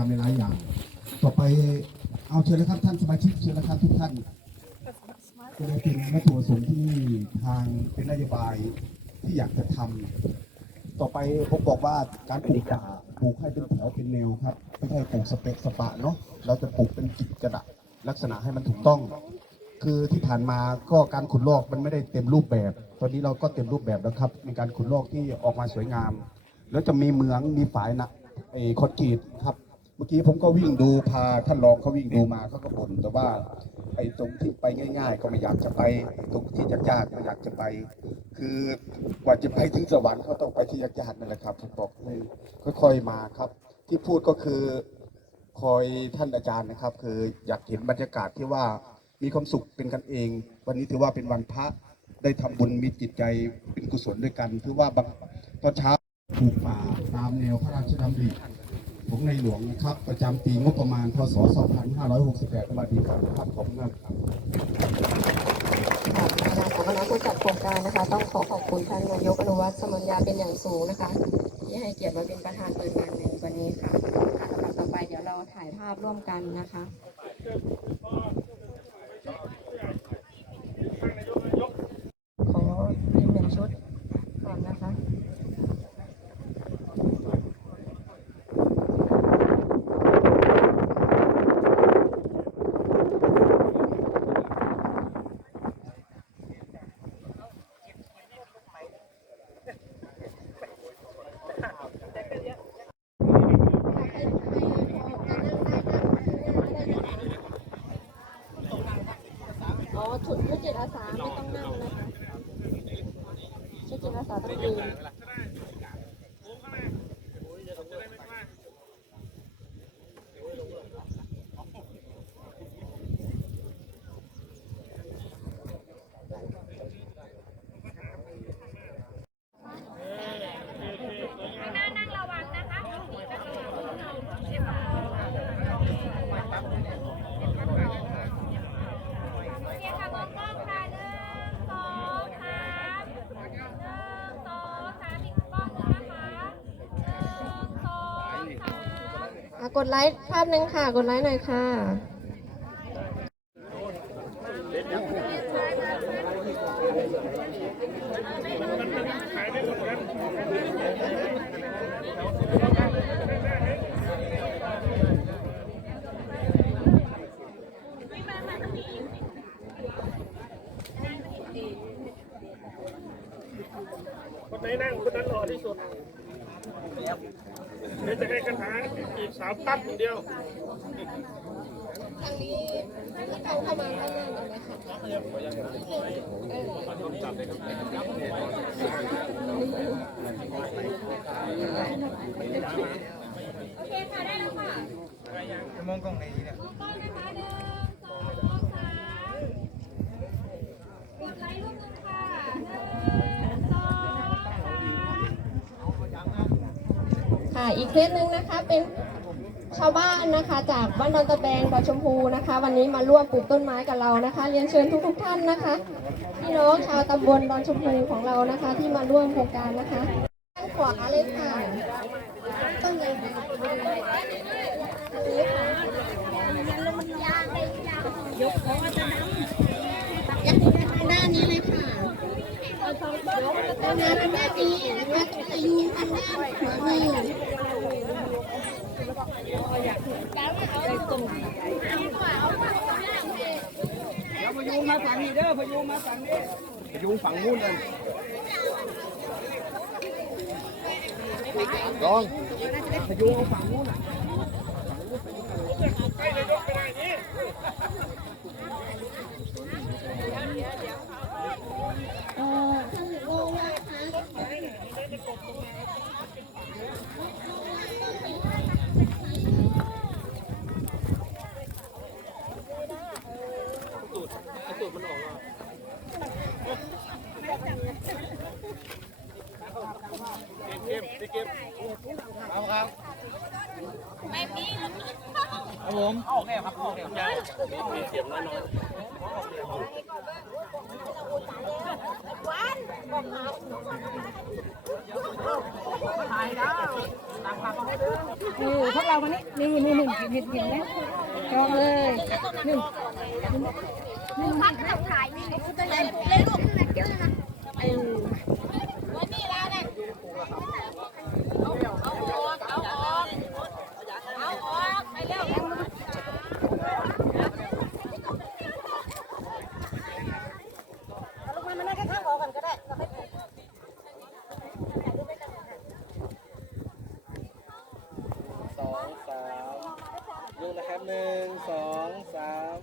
รรมหลายๆอย่าง ต่อไปเอาเชิญเลยครับท่านสมาชิกเชิญนะครับทุกท่านก็เลยเป็นวัตถุประสงค์ที่ทางเป็นนโยบายที่อยากจะทำต่อไปผมบอกว่าการปลูกป่าปลูกให้เป็นแถวเป็นแนวครับไม่ใช่ปลูกสเปะสปะเนาะเราจะปลูกเป็นกิจกระลักษณะให้มันถูกต้อง คือที่ผ่านมาก็การขุดลอกมันไม่ได้เต็มรูปแบบ ตอนนี้เราก็เต็มรูปแบบแล้วครับมีการขุดลอกที่ออกมาสวยงาม แล้วจะมีเหมืองมีฝายนะไอ้คอนกรีตครับ มื่อกี้ผมก็วิ่งดูพาท่านรองเขาวิ่งดูมาเขาก็บ่นแต่ว่าไอ้ตรงที่ไปง่าย ๆ ก็ไม่อยากจะไปตรงที่ยากๆไม่อยากจะไป คือกว่าจะไปถึงสวรรค์เขาต้องไปที่ยากๆนั่นแหละครับผมบอกค่อยๆมาครับ ที่พูดก็คือคอยท่านอาจารย์นะครับ คืออยากเห็นบรรยากาศที่ว่ามีความสุขเป็นกันเอง วันนี้ถือว่าเป็นวันพระได้ทำบุญมีจิตใจเป็นกุศลด้วยกัน ถือว่าบางตอนเช้าปลูกป่าตามแนวพระราชดำริ ของในหลวงนะครับ ประจำปีงบประมาณพศ 2568มาดีครับขอบคุณครับค่ะคณะผู้จัดโครงการนะคะ ต้องขอขอบคุณท่านนายกอนุวัฒน์สมัญญาเป็นอย่างสูงนะคะ ที่ให้เกียรติมาเป็นประธานเปิดงานในวันนี้ค่ะค่ะลำดับต่อไปเดี๋ยวเราถ่ายภาพร่วมกันนะคะ ขอเป็นหนึ่งชุดก่อนนะคะ อ๋อ ชุดชุดจิตอาสาไม่ต้องนั่งนะคะชุดจิตอาสาต้องยืน โอเคค่ะมองกล้องค่ะหนึ่งสองสามหนึ่งสองสามอีกกล้องหนึงนะคะหนึ่งสองสาม อะ กดไลค์ภาพหนึ่งค่ะ กดไลค์หน่อยค่ะคนไหนนั่งคนนั้นหล่อที่สุด เดี๋ยวจะให้คาถาอีกสามตั้มอย่างเดียวทางนี้เอาเข้ามาข้างหน้าหน่อยนะคะโอเคค่ะได้แล้วค่ะจะมองกล้องไหนดีเนี่ย มองกล้องนะคะหนึ่งสองสามกดไลค์รูปหนึงค่ะหนึ่งสองสาม ค่ะ อีกเคสหนึ่งนะคะเป็นชาวบ้านนะคะ จากบ้านดอนตะแบงดอยชมพูนะคะ วันนี้มาร่วมปลูกต้นไม้กับเรานะคะ เรียนเชิญทุกๆท่านนะคะพี่น้องชาวตำบลดอนชมพูของเรานะคะ ที่มาร่วมโครงการนะคะด้านขวาเลยค่ะต้นเลยค่ะตรงนี้ค่ะยกของอาจารย์ยักษ์ด้านนี้เลยค่ะต้นนาทางด้านนี้นะคะต้นอายุทางด้านขวามือแล้ว พยุงมาฝั่งนี้เด้อพยุงมาฝั่งนี้พยุงฝั่งนู้นเลยลองพยุงเอาฝั่งนู้นอะ เอ่อท่านโลว่าคะ ออกแนวครับออกแนวนี่พวกเราวันนี้นี่นี่นี่เห็นเห็นไหมจองเลยนี่พักกับถ่ายนี่เลยเลยลูกขึ้นมาเยอะนะเออวันนี้แล้วเนี่ยเอาเอาออกเอาออกเอาออกไปเร็ว สองสามดูนะครับหนึ่งสองสาม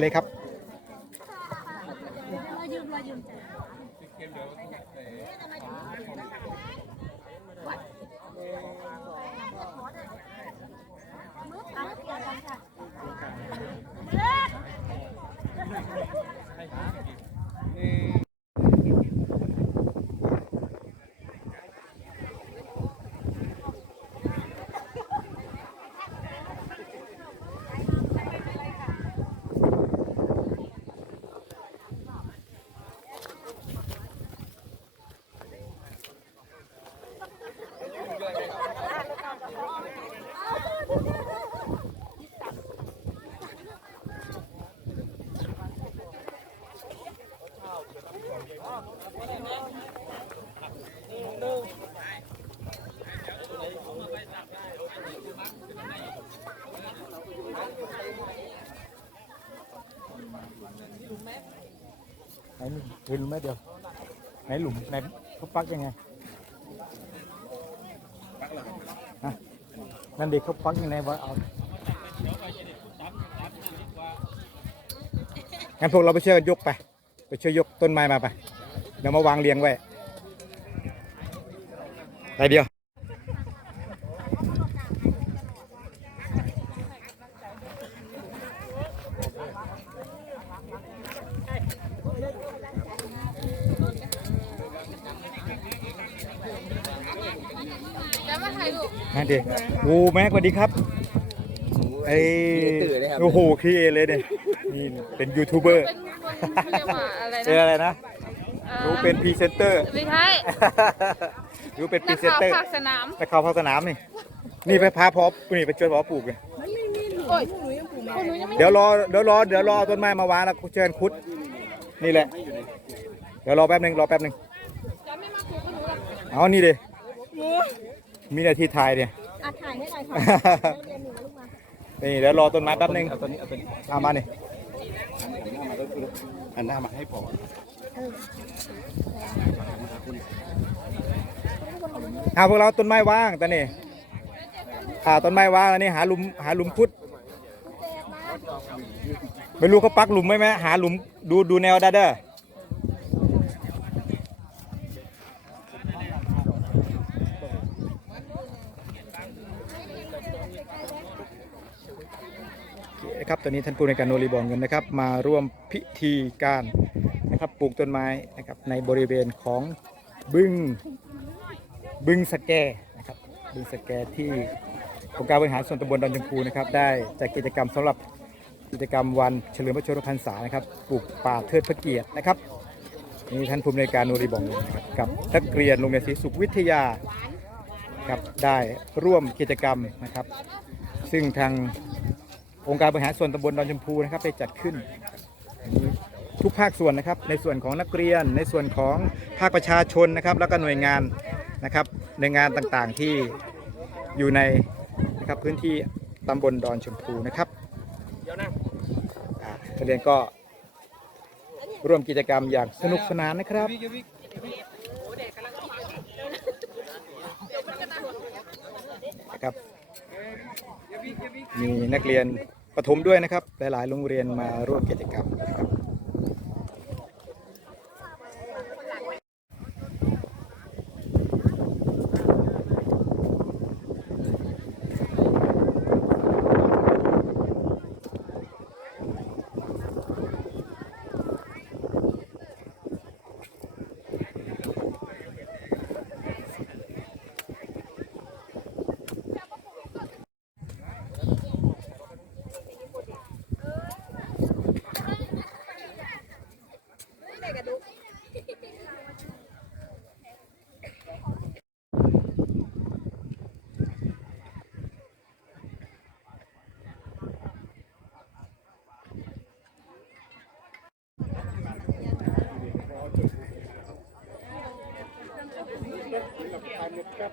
เลยครับ ไหนเห็นหลุมไหมเดียวไหนหลุมไหนเขาปักยังไงฮะนั่นเด็กเขาปักยังไงวะเอางั้นพวกเราไปช่วยกันยกไป ไปช่วยยกต้นไม้มาไป เดี๋ยวมาวางเรียงไว้ไปเดียว นั่นดิโอ้แม็กสวัสดีครับไอโอ้โหครีเอเลยเนี่ยนี่เป็นยูทูบเบอร์เรียกว่าอะไรเจอนะอะไรนะ รู้เป็นพรีเซนเตอร์ ไม่ใช่รู้เป็นพรีนักเซนข่าวเตอร์ภาคสนามไปเข้าภาคสนามนี่ นี่ไปพาพอนี่ไปช่วยพอปลูกเลยโอ้ยคนหนูยังไม่เดี๋ยวรอ เดี๋ยวรอ เดี๋ยวรอเอาต้นไม้มาวางแล้วเชิญคุด นี่แหละ เดี๋ยวรอแป๊บหนึ่งรอแป๊บหนึ่งจะไม่มาปลูกกับหนูหรอกเอานี่ดิมีหนาทีถ่ายเนี่ย อะถ่ายให้หน่อยค่ะเรียนหนูนะลูกมานี่เดี๋ยวรอต้นไม้แป๊บหนึ่งเอาตัวนี้เอาตัวนี้เอามานี่หันหน้ามาให้พอ เอาพวกเราต้นไม้ว่างแต่นี่อ่าต้นไม้ว่างอันนี้หาหลุมหาหลุมพุดไม่รู้เขาปักหลุมไหมไหมหาหลุมดูดูแนวได้เด้อโอเคนะครับตอนนี้ท่านผู้ในการโนรีบอกเงินนะครับ มาร่วมพิธีการ นะครับปลูกต้นไม้นะครับในบริเวณของบึงบึงสแกนะครับบึงสแกที่องค์การบริหารส่วนตำบลดอนชมพูนะครับได้จัดกิจกรรมสำหรับกิจกรรมวันเฉลิมพระชนมพรรษานะครับปลูกป่าเทิดพระเกียรตินะครับนี่ท่านผู้อำนวยการนูรีบองนะครับกับนักเรียนโรงเรียนศรีสุขวิทยาครับได้ร่วมกิจกรรมนะครับ ซึ่งทางองค์การบริหารส่วนตำบลดอนชมพูนะครับได้จัดขึ้น ทุกภาคส่วนนะครับ ในส่วนของนักเรียน ในส่วนของภาคประชาชนนะครับ แล้วก็หน่วยงานนะครับในงานต่างๆที่อยู่ในนะครับพื้นที่ตำบลดอนชมพูนะครับเดี๋ยวนะอ่านักเรียนก็ร่วมกิจกรรมอย่างสนุกสนานนะครับนะครับมีนักเรียนประถมด้วยนะครับ หลายๆ โรงเรียนมาร่วมกิจกรรมนะ ครับ